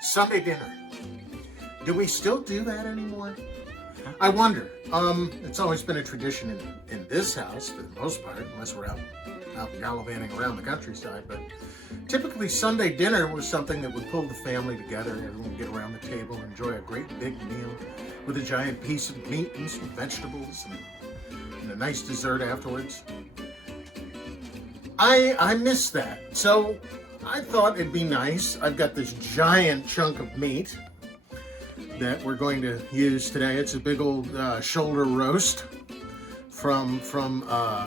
Sunday dinner. Do we still do that anymore? I wonder. It's always been a tradition in this house for the most part, unless we're out gallivanting around the countryside. But typically Sunday dinner was something that would pull the family together. Everyone would get around the table and enjoy a great big meal with a giant piece of meat and some vegetables and a nice dessert afterwards. I miss that. So I thought it'd be nice. I've got this giant chunk of meat that we're going to use today. It's a big old shoulder roast from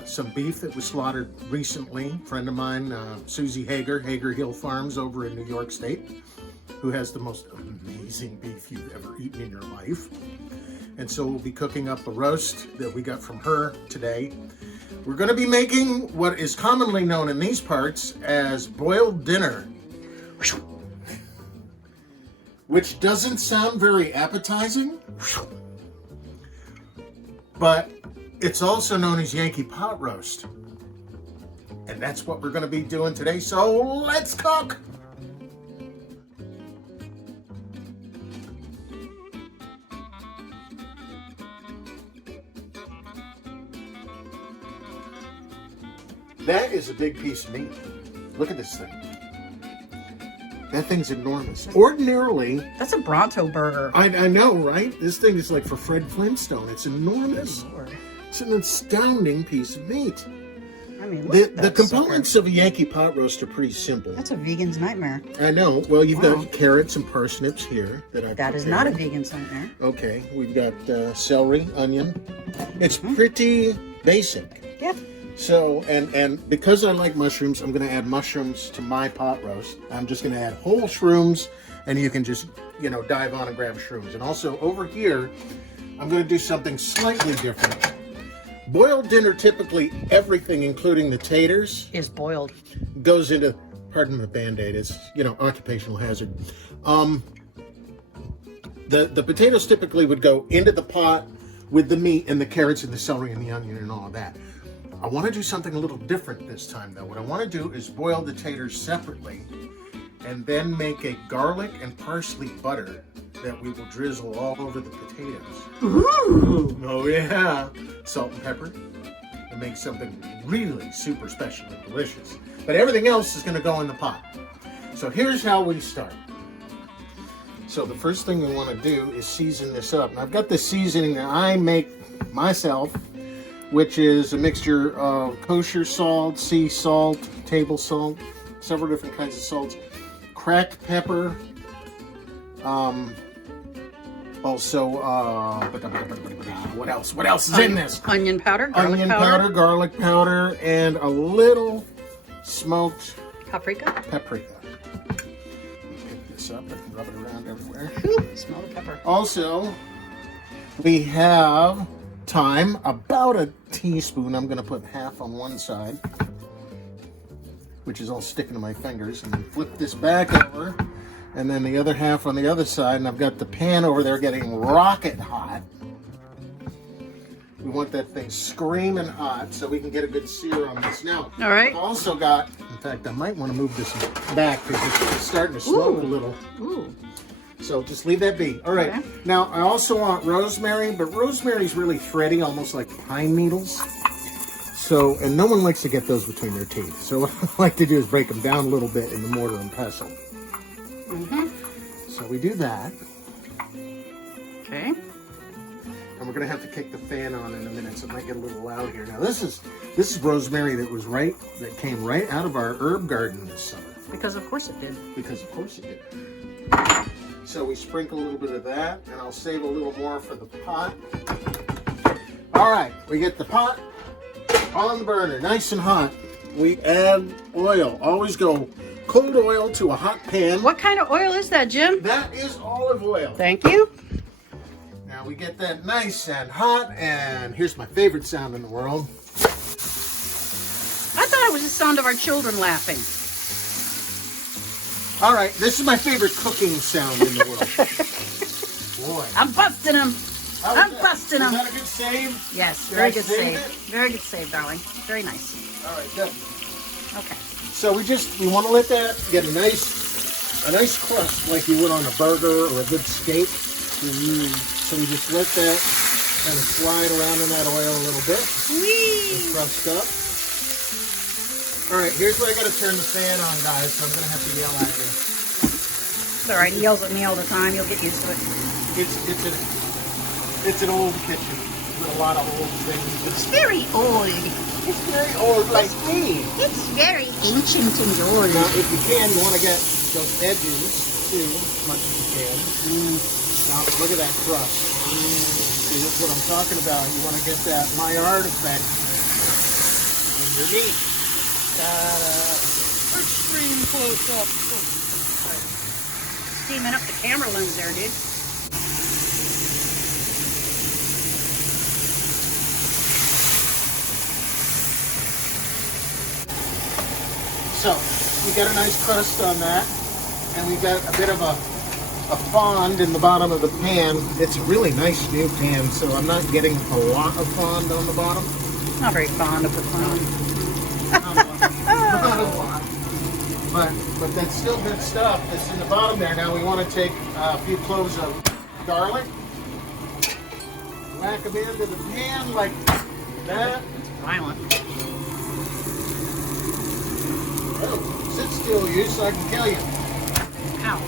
some beef that was slaughtered recently. A friend of mine, Susie Hager Hill Farms over in New York State, who has the most amazing beef you've ever eaten in your life. And so we'll be cooking up a roast that we got from her today. We're going to be making what is commonly known in these parts as boiled dinner, which doesn't sound very appetizing, but it's also known as Yankee Pot Roast. And that's what we're going to be doing today, so let's cook! That is a big piece of meat. Look at this thing. That thing's enormous. Ordinarily... That's a Bronto burger. I know, right? This thing is like for Fred Flintstone. It's enormous. It's an astounding piece of meat. I mean, the components of a Yankee pot roast are pretty simple. That's a vegan's nightmare. I know. Well, you've got carrots and parsnips here that I That is not a vegan's nightmare. Okay. We've got celery, onion. It's pretty basic. Yeah. So, and because I like mushrooms, I'm going to add mushrooms to my pot roast. I'm just going to add whole shrooms, and you can just, dive on and grab shrooms. And also over here, I'm going to do something slightly different. Boiled dinner, typically everything, including the taters, is boiled. Goes into, pardon the Band-Aid, it's, occupational hazard. The potatoes typically would go into the pot with the meat and the carrots and the celery and the onion and all of that. I want to do something a little different this time, though. What I want to do is boil the taters separately and then make a garlic and parsley butter that we will drizzle all over the potatoes. Ooh! Oh, yeah. Salt and pepper. And make something really super special and delicious. But everything else is going to go in the pot. So here's how we start. So the first thing we want to do is season this up. And I've got the seasoning that I make myself, which is a mixture of kosher salt, sea salt, table salt, several different kinds of salts, cracked pepper, also, what else? What else is in this? Onion powder, garlic powder, and a little smoked paprika. Pick this up and rub it around everywhere. Ooh, smell the pepper. Also, we have thyme, about a teaspoon. I'm going to put half on one side, which is all sticking to my fingers, and then flip this back over, and then the other half on the other side, and I've got the pan over there getting rocket hot. We want that thing screaming hot so we can get a good sear on this. Now, all right. I've also got, in fact, I might want to move this back because it's starting to smoke a little. Ooh. So just leave that be. All right. Okay. Now, I also want rosemary, but rosemary's really thready, almost like pine needles. So, and no one likes to get those between their teeth. So what I like to do is break them down a little bit in the mortar and pestle. So we do that. Okay. And we're going to have to kick the fan on in a minute, so it might get a little loud here. Now, this is rosemary that came right out of our herb garden this summer. Because of course it did. Because of course it did. So we sprinkle a little bit of that, and I'll save a little more for the pot. All right, we get the pot on the burner, nice and hot. We add oil. Always go cold oil to a hot pan. What kind of oil is that, Jim? That is olive oil. Thank you. Now we get that nice and hot, and here's my favorite sound in the world. I thought it was the sound of our children laughing. All right, this is my favorite cooking sound in the world. Boy. I'm busting them. I'm busting them. Is that a good save? Yes, very good save. Very good save, darling. Very nice. All right, good. Okay. So we want to let that get a nice a nice crust like you would on a burger or a good steak. So we just let that kind of slide around in that oil a little bit. Whee! Crust up. All right, here's where I got to turn the fan on, guys, so I'm going to have to yell at you. It's all right. He yells at me all the time. You'll get used to it. It's an old kitchen with a lot of old things. It's very old. It's very old, like me. It's very ancient and old. Now, if you can, you want to get those edges, too, as much as you can. Now, look at that crust. See, that's what I'm talking about. You want to get that Maillard effect on your meat. Extreme close-up. Steaming up the camera lens there, dude. So, we got a nice crust on that, and we got a bit of a fond in the bottom of the pan. It's a really nice new pan, so I'm not getting a lot of fond on the bottom. Not very fond of the fond. Not a lot. But that's still good stuff that's in the bottom there. Now we want to take a few cloves of garlic, whack them into the pan like that. It's violent. Oh, sit still, you, so I can kill you. Ow.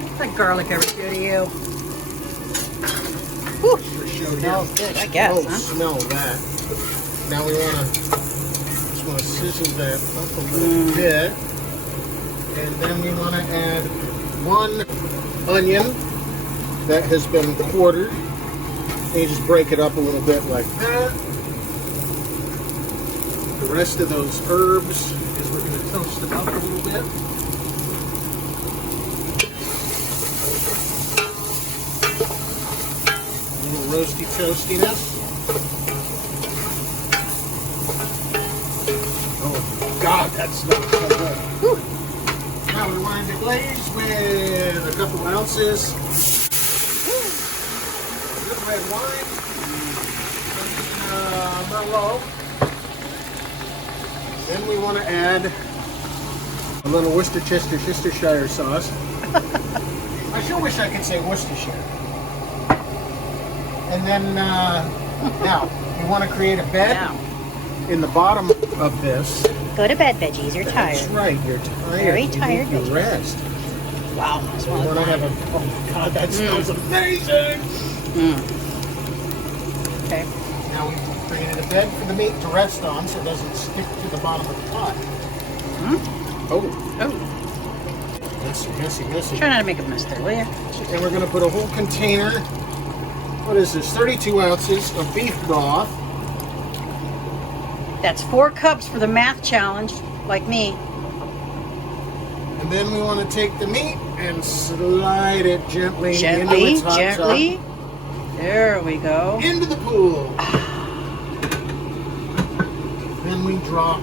What's that garlic ever do to you? Whew. Sure showed you. Smells good, I guess, Oh, huh? smell that. Now we want to sizzle that up a little bit. And then we want to add 1 onion that has been quartered. And you just break it up a little bit like that. The rest of those herbs is we're going to toast them up a little bit. A little roasty toastiness. Oh God, that smells so good. Whew. Now we want to glaze with a couple ounces. Good red wine. Merlot. Then we want to add a little Worcestershire sauce. I sure wish I could say Worcestershire. And then now we want to create a bed in the bottom of this. Go to bed, veggies. You're tired. That's right, you're tired. Very tired, You need to veggies. rest. Wow. We want to have a. Oh God, that smells amazing. Okay. Now we created a bed for the meat to rest on, so it doesn't stick to the bottom of the pot. Oh, Oh. messy. Try not to make a mess there, will you? And we're going to put a whole container. What is this? 32 ounces of beef broth. That's 4 cups for the math challenge, like me. And then we want to take the meat and slide it gently into its hot Gently. tub. There we go. Into the pool. Then we drop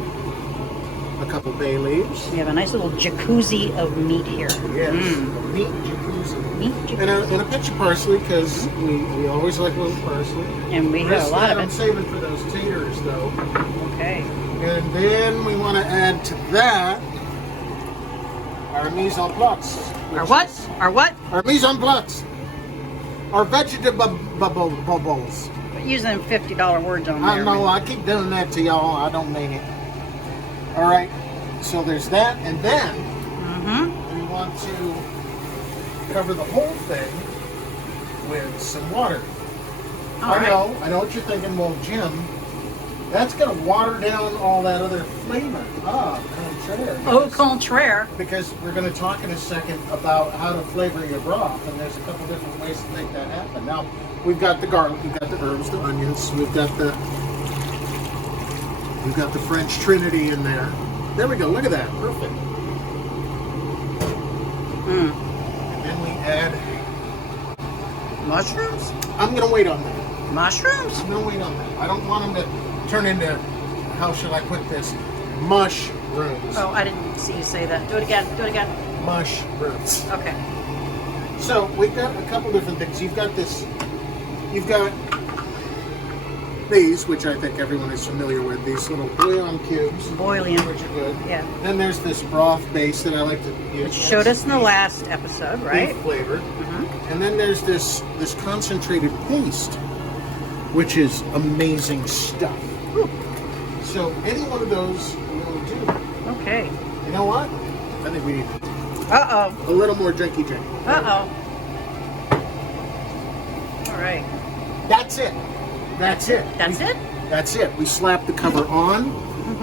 a couple bay leaves. We have a nice little jacuzzi of meat here. Yes, a meat jacuzzi. Meat And jacuzzi. a pinch of parsley, because we always like a little parsley. And we have a lot of I'm it. saving for those taters, though. Okay. And then we want to add to that our mise en place. Our what? Our what? Our mise en place. Our vegetable bubbles. Quit using them $50 words on there. I know, I keep doing that to y'all. I don't mean it. All right, so there's that. And then we want to cover the whole thing with some water. I know what you're thinking. Well, Jim, that's going to water down all that other flavor. Contraire. Au contraire. Because we're going to talk in a second about how to flavor your broth, and there's a couple different ways to make that happen. Now, we've got the garlic, we've got the herbs, the onions, we've got the French Trinity in there. There we go. Look at that. Perfect. And then we add Mushrooms? I'm going to wait on that. Mushrooms? I'm going to wait on that. I don't want them to turn into, how shall I put this, mushrooms. Oh, I didn't see you say that. Do it again. Do it again. Mushrooms. Okay. So we've got a couple different things. You've got these, which I think everyone is familiar with, these little bouillon cubes. Bouillon. Which are good. Yeah. Then there's this broth base that I like to use. Which showed us in the last episode, right? Beef flavored. And then there's this concentrated paste, which is amazing stuff. Ooh. So any one of those will do. Okay. You know what? I think we need Uh-oh. a little more drinky. Uh-oh. All right. That's it. That's it. That's it? That's it. We slap the cover on.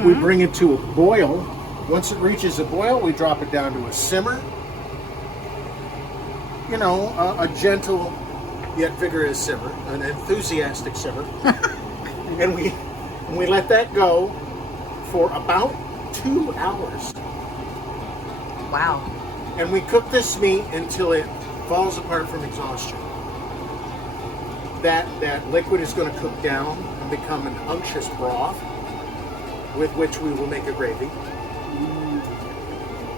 We bring it to a boil. Once it reaches a boil, we drop it down to a simmer. You know, a gentle yet vigorous simmer, an enthusiastic simmer. And we let that go for about 2 hours. Wow. And we cook this meat until it falls apart from exhaustion. That liquid is going to cook down and become an unctuous broth with which we will make a gravy.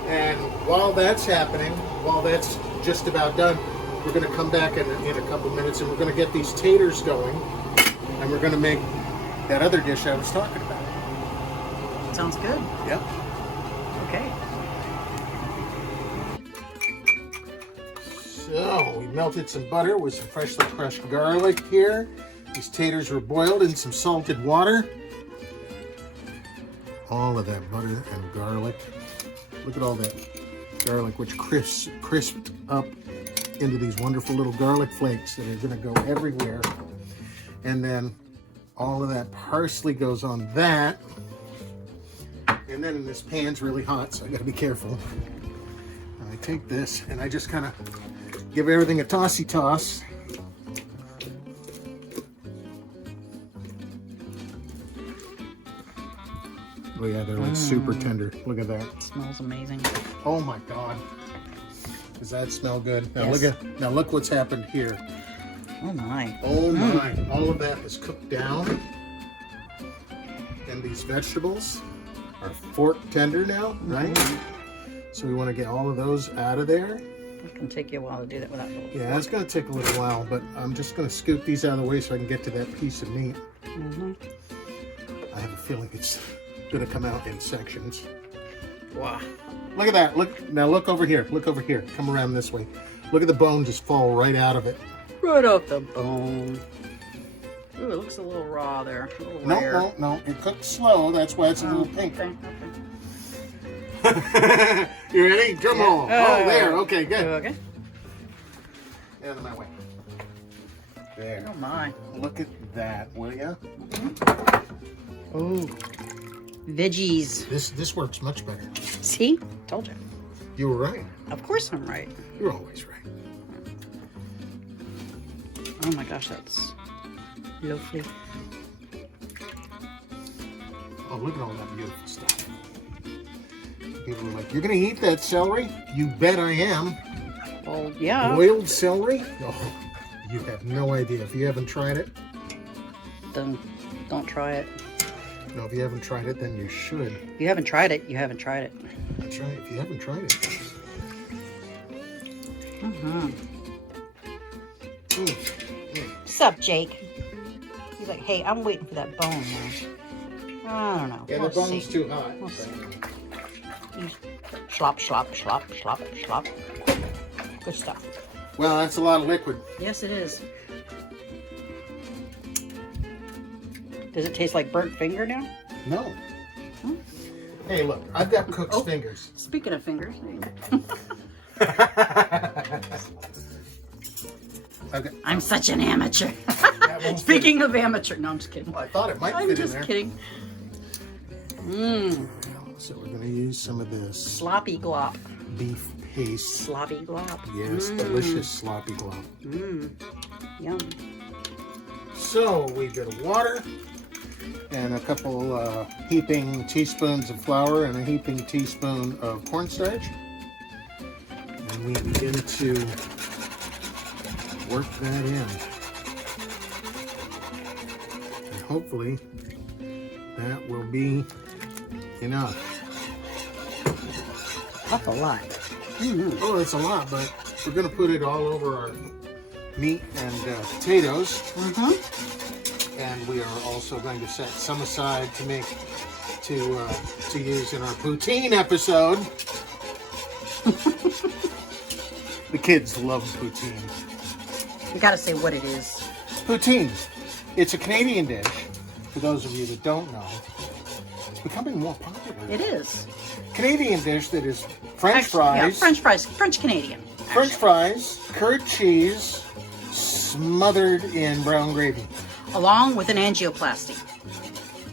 And while that's happening, while that's just about done, we're going to come back in a couple minutes and we're going to get these taters going and we're going to make that other dish I was talking about. Sounds good. Yep. Okay. So we melted some butter with some freshly crushed garlic here. These taters were boiled in some salted water. All of that butter and garlic. Look at all that garlic, which crisped up into these wonderful little garlic flakes that are going to go everywhere. And then all of that parsley goes on that. And then this pan's really hot, so I got to be careful. I take this and I just kind of give everything a tossy toss. Oh yeah, they're like super tender. Look at that. It smells amazing. Oh my God. Does that smell good? Now Yes. look what's happened here. Oh my. Oh my. All of that is cooked down. And these vegetables are fork tender now, right? So we want to get all of those out of there. It can take you a while to do that without the Yeah, it's going to take a little while, but I'm just going to scoop these out of the way so I can get to that piece of meat. I have a feeling it's going to come out in sections. Wow. Look at that. Look over here. Look over here. Come around this way. Look at the bone just fall right out of it. Right off the bone. Ooh, it looks a little raw there. A little rare. No. It cooked slow. That's why it's a little pink. Okay. You ready? Drum roll. Oh, there. Okay, good. Okay. Out of my way. There. Oh my. Look at that, will ya? Oh. Veggies. This works much better. See? Told you. You were right. Of course I'm right. You're always right. Oh my gosh, that's lovely. Oh, look at all that beautiful stuff. People are like, you're going to eat that celery? You bet I am. Well, yeah. Boiled celery? Oh, you have no idea. If you haven't tried it. Then don't try it. No, if you haven't tried it, then you should. If you haven't tried it, you haven't tried it. That's right. If you haven't tried it. What's up, Jake? He's like, hey, I'm waiting for that bone now. I don't know. Yeah, We'll the bone's see. too hot. We'll see. Slop, slop, slop, slop, slop. Good stuff. Well, that's a lot of liquid. Yes, it is. Does it taste like burnt finger now? No. Hey, look, I've got cook's fingers. Speaking of fingers. Okay. I'm such an amateur. Speaking of amateur. No, I'm just kidding. Well, I thought it might I'm fit in just there. kidding. So we're going to use some of this Sloppy glop. beef paste. Sloppy glop. Yes, delicious sloppy glop. Yum. So we've got water and a couple heaping teaspoons of flour and a heaping teaspoon of cornstarch. And we begin to work that in. And hopefully that will be enough. That's a lot. Oh, it's a lot, but we're going to put it all over our meat and potatoes. and we are also going to set some aside to make to use in our poutine episode. The kids love poutine. You gotta say what it is. Poutine. It's a Canadian dish. For those of you that don't know, it's becoming more popular. It is. Canadian dish that is French fries. Yeah, French fries. French Canadian. French fries, curd cheese, smothered in brown gravy. Along with an angioplasty.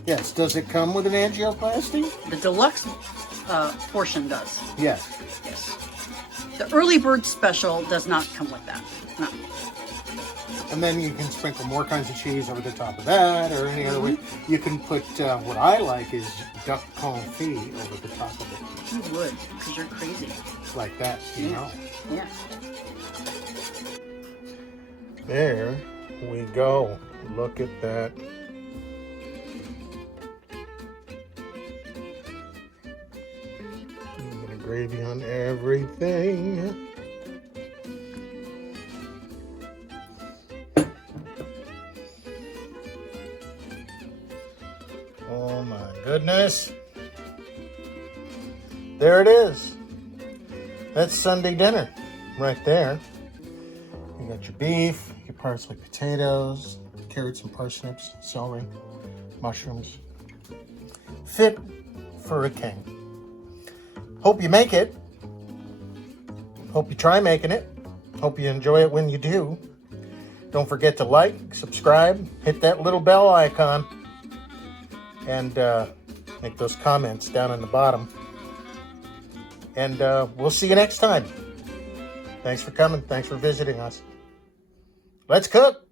Yes. Does it come with an angioplasty? The deluxe portion does. Yes. Yes. The early bird special does not come with that. No. And then you can sprinkle more kinds of cheese over the top of that, or any other way. You can put, what I like is duck confit over the top of it. You would, because you're crazy. Like that, you know. Yeah. There we go. Look at that. A bit of gravy on everything. Oh my goodness. There it is. That's Sunday dinner right there. You got your beef, your parsley potatoes, carrots and parsnips, celery, mushrooms. Fit for a king. Hope you make it. Hope you try making it. Hope you enjoy it when you do. Don't forget to like, subscribe, hit that little bell icon, and make those comments down in the bottom. And we'll see you next time. Thanks for coming. Thanks for visiting us. Let's cook.